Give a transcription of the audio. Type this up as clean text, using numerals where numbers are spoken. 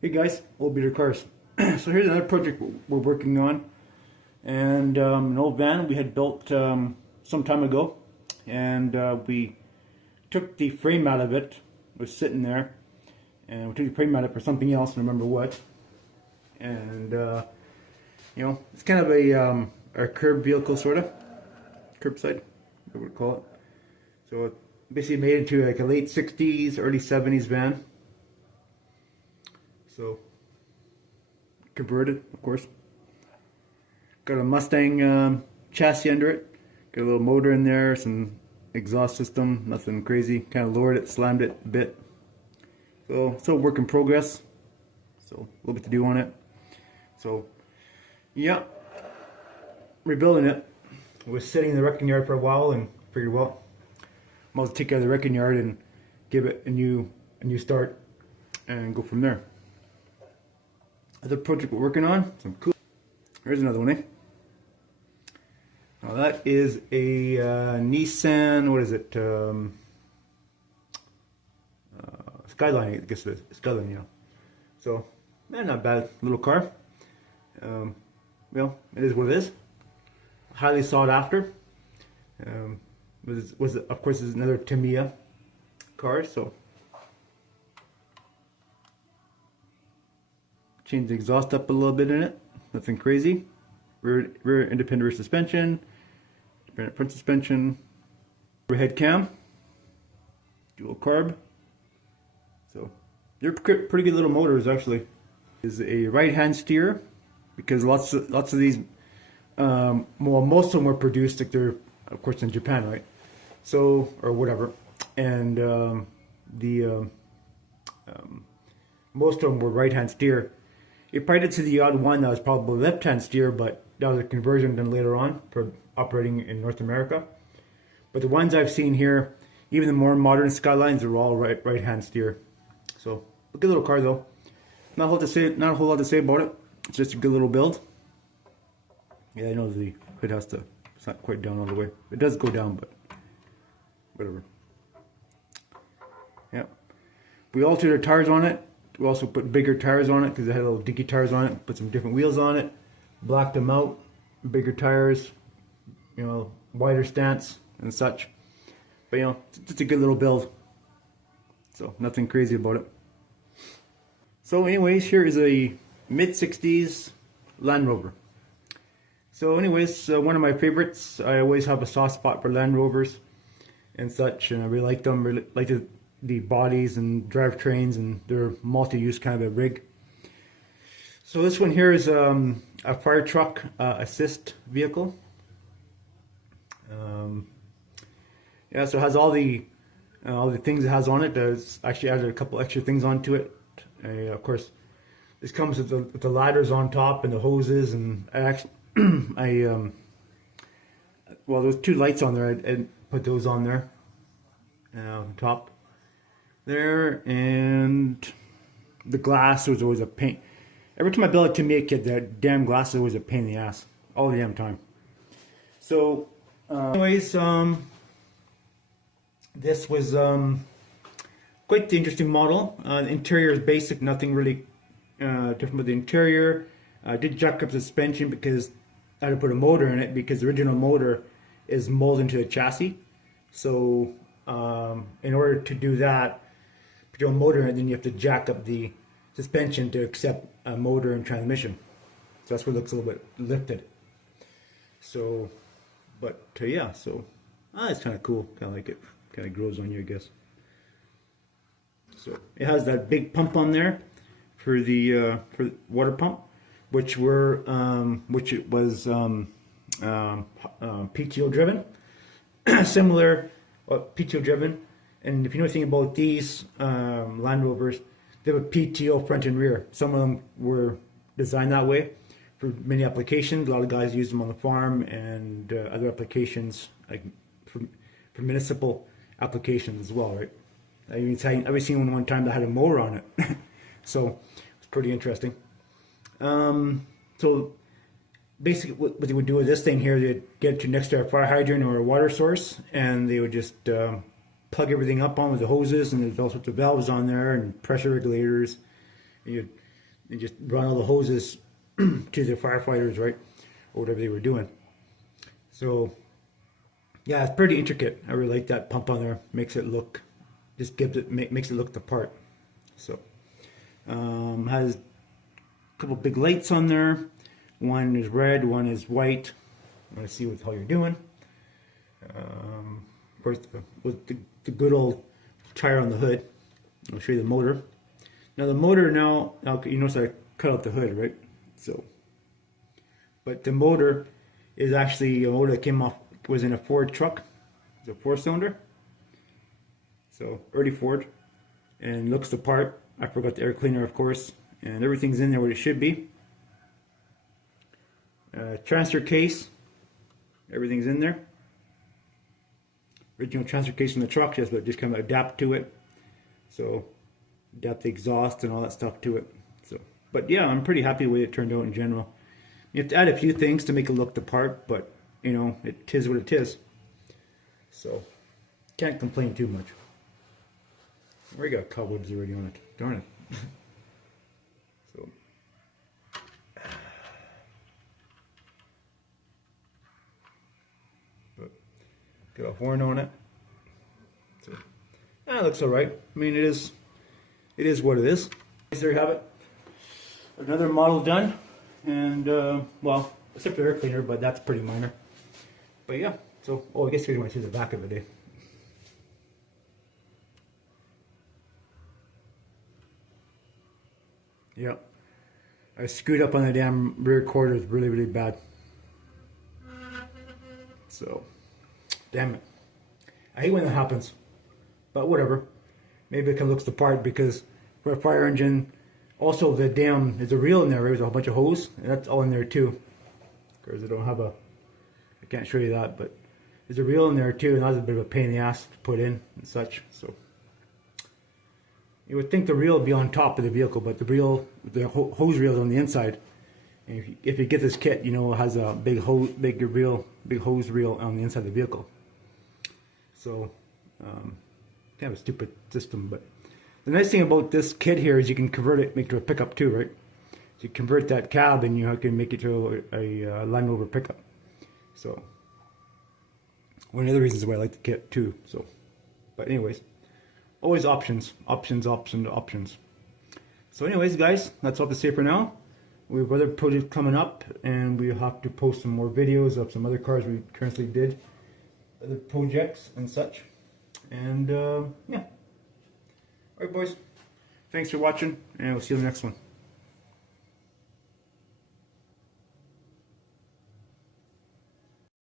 Hey guys, Old Beater Cars. So here's another project we're working on, and an old van we had built some time ago, and we took the frame out of it. It was sitting there, and we took the frame out of it for something else, I don't remember what. And it's kind of a curb vehicle, sort of curbside, what would call it. So it basically made into like a late '60s, early '70s van. So, converted, of course. Got a Mustang chassis under it. Got a little motor in there, some exhaust system, nothing crazy. Kind of lowered it, slammed it a bit. So, still work in progress. So, a little bit to do on it. So, yeah, rebuilding it. I was sitting in the wrecking yard for a while and figured, well, I might take it out of the wrecking yard and give it a new start and go from there. Other project we're working on, some cool. Here's another one, eh? Now that is a Nissan, what is it? Skyline, I guess it is. Skyline, yeah. So, not bad little car. Well, it is what it is. Highly sought after. Of course, is another Tamiya car, so. Change the exhaust up a little bit in it, nothing crazy. Rear independent rear suspension, independent front suspension, overhead cam, dual carb. So they're pretty good little motors actually. Is a right hand steer because lots of these, well, most of them were produced like they're of course in Japan, right? So or whatever, and most of them were right hand steer. You probably did see the odd one that was probably left-hand steer, but that was a conversion done later on for operating in North America. But the ones I've seen here, even the more modern Skylines, are all right-hand steer. So, a good little car though. Not a whole lot to say about it. It's just a good little build. Yeah, I know the hood has to. It's not quite down all the way. It does go down, but whatever. Yeah, we altered the tires on it. We also put bigger tires on it because it had little dinky tires on it. Put some different wheels on it, blacked them out, bigger tires, wider stance and such. But it's just a good little build. So nothing crazy about it. So anyways, here is a mid-60s Land Rover. So anyways, one of my favorites. I always have a soft spot for Land Rovers and such, and I really like them. Really like the bodies and drivetrains, and they're multi-use kind of a rig. So this one here is a fire truck assist vehicle. Yeah, so it has all the things it has on it. It's actually added a couple extra things onto it. Of course, this comes with the ladders on top and the hoses, and I actually well, there's two lights on there. I put those on there on top there, and the glass was always a pain. Every time I built a Tamiya kit, that damn glass is always a pain in the ass, all the damn time. So, anyways, this was quite the interesting model. The interior is basic, nothing really different with the interior. I did jack up the suspension because I had to put a motor in it because the original motor is molded into the chassis. So, in order to do that, put your own motor in it, then you have to jack up the suspension to accept a motor and transmission. So that's where it looks a little bit lifted. So, but yeah, so it's kind of cool. Kind of like it. Kind of grows on you, I guess. So it has that big pump on there for the water pump, which was PTO driven, similar PTO driven. And if you know anything about these Land Rovers, they have a PTO front and rear. Some of them were designed that way for many applications. A lot of guys use them on the farm and other applications, like for municipal applications as well, right? I've seen one time that had a mower on it. So it's pretty interesting. So basically what they would do with this thing here, they'd get it to next to a fire hydrant or a water source, and they would just plug everything up on with the hoses, and there's all sorts of valves on there and pressure regulators. You'd and just run all the hoses to the firefighters, right, or whatever they were doing. So yeah, it's pretty intricate. I really like that pump on there. Makes it look, just gives it, makes it look the part. So has a couple big lights on there. One is red, one is white. I want to see how you're doing. Of course, with the good old tire on the hood. I'll show you the motor. Now the motor, now you notice I cut out the hood, right? So, but the motor is actually a motor that came off, was in a Ford truck. It's a 4-cylinder. So early Ford, and looks the part. I forgot the air cleaner, of course, and everything's in there what it should be. Transfer case, everything's in there. Original transfer case from the truck, just kind of adapt to it. So adapt the exhaust and all that stuff to it. So, but yeah, I'm pretty happy with the way it turned out in general. You have to add a few things to make it look the part, but you know, it is what it is. So can't complain too much. We got cobwebs already on it. Darn it. So but got a horn on it. So that looks alright. I mean, it is what it is. There you have it. Another model done, and well, except for the air cleaner, but that's pretty minor. But yeah, so I guess you want to see the back of it. Yep, I screwed up on the damn rear quarters really, really bad. So, damn it. I hate when that happens, but whatever. Maybe it looks the part, because for a fire engine, also there's a reel in there, right? There's a whole bunch of hose, and that's all in there too. Because I don't have I can't show you that, but there's a reel in there too, and that was a bit of a pain in the ass to put in and such. So you would think the reel would be on top of the vehicle, but the hose reel is on the inside. And if you get this kit, you know it has a big hose reel on the inside of the vehicle. So kind of a stupid system, but the nice thing about this kit here is you can convert it, make it to a pickup too, right? So you convert that cab and you can make it to a Land Rover pickup. So one of the reasons why I like the kit too. So, but anyways, always options. So anyways, guys, that's all to say for now. We have other projects coming up, and we have to post some more videos of some other cars we currently did, other projects and such. And yeah. Alright boys, thanks for watching, and we'll see you in the next one.